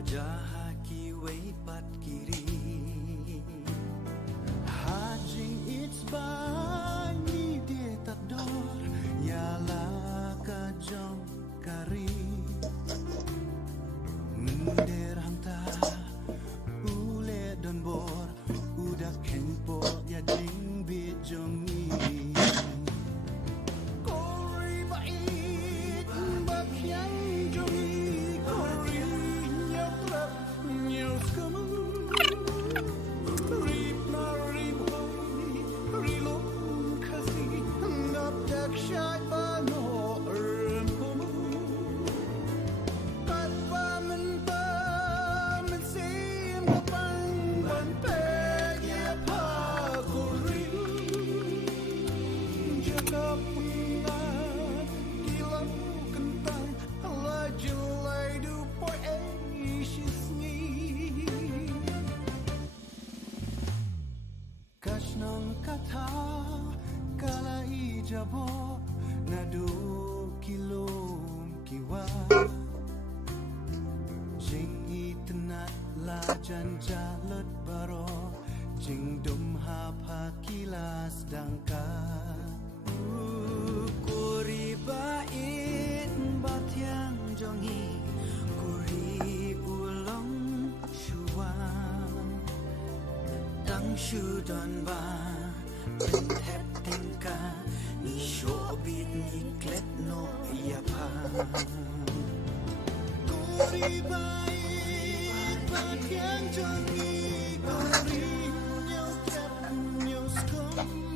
Jahat kiway pat kiri Hajing it's by ni dia tak dor Yala ka jong kari Nender hanta Ule don bor Udak henpo ya jing bit jong ni Kori bait Bakyang jongi Kashnong katao kala ijabo nadu kilom kiwa jing itnat la janjalat baro jing dum hapa kilas dangka kuri bait batyang jongi kuri ulong shua Tang shu don ba Ten tep tingka Ni shobit ni klet no yapa Kuri bait Bakyang jongi Kuri nyau tep nyau skom